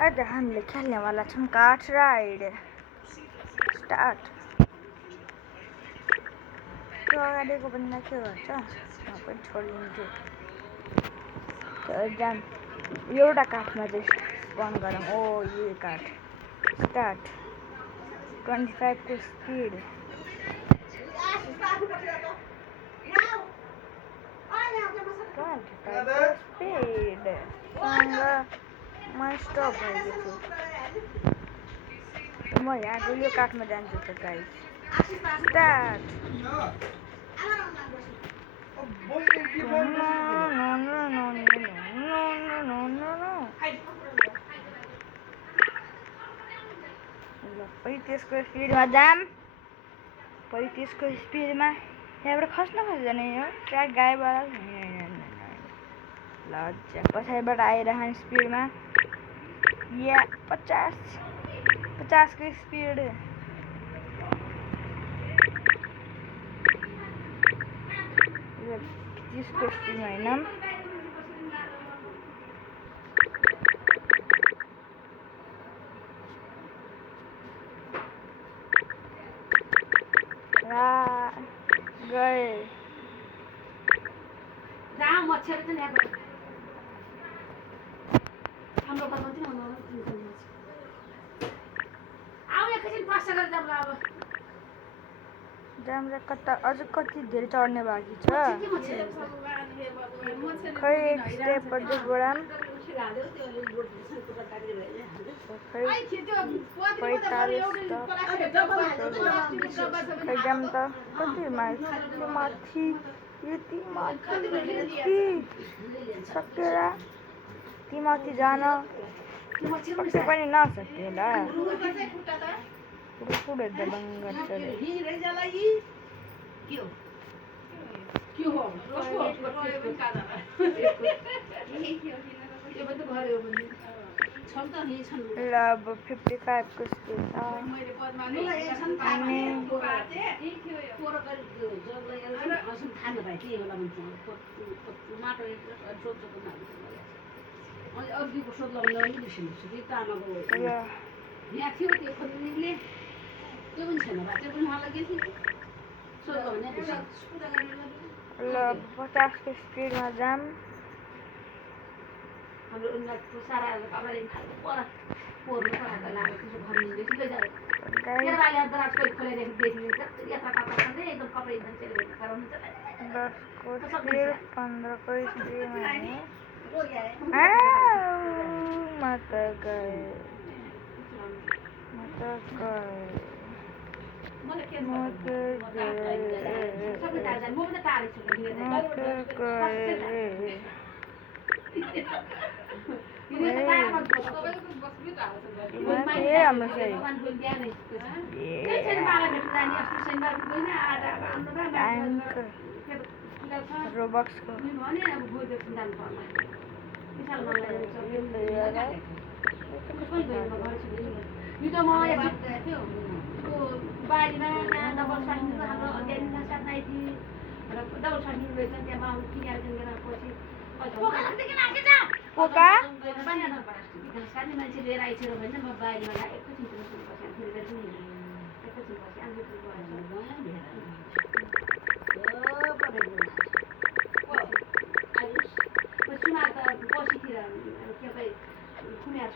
आज हामीले खेल्ने वाला छौँ काठ राइड। स्टार्ट। त्यो अगाडिको बन्दा के गर्छ म पनि छोडिदिन्छु। जाम एउटा काठमा चाहिँ स्पन गरौँ। ओ यो काठ। स्टार्ट। 25 को स्पिड। स्पिड म स्टप भएको छु। म यहाँको यो काठमा जान्छु त गाइस। स्टार्ट। त्यसको स्पिडमा जाम। 35 को स्पिडमा यहाँबाट खस्न खोज्दैन यो ट्र्याक गायब होला। लज्जा पछाडिबाट आइरहने स्पिडमा या 50 को स्पिड। 30 को स्पिडमा हैन। गए जहाँ मच्छर चाहिँ यहाँ हाम्रो घरमा चाहिँ आऊ एकैछिन प्रश्न गरेर जाऊँ अब। जाम कता अझ कति धेरै चढ्ने बाँकी छ। खै एक स्टेप पर जस्ट बढाम। 45 जाम त कति माथि यति माथि सकेर ती माथि जान पक्कै पनि नसकेला। पुरै दबंग गर्छ रे। ल अब 55 को स्पिड छ। ल 50 को स्पिडमा जाम। रोबक्स को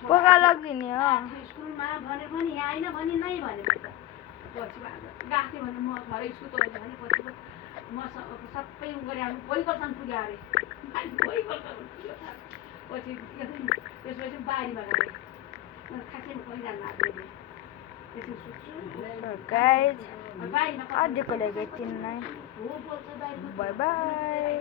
पोका लगिदिने हो। स्कुलमा भने पनि यहाँ आइन भने नै भने पछि गाथे भने म घरै छु त भने पछि म सबै उ गरे हामी कोही गर्छन् पुग्यो अरे कोही गर्छन् पछि त्यसपछि बारीमा गए खासै कोही जान्न आएको त्यसो सोच्छु गाइस आजको लागि यति नै। Bye bye.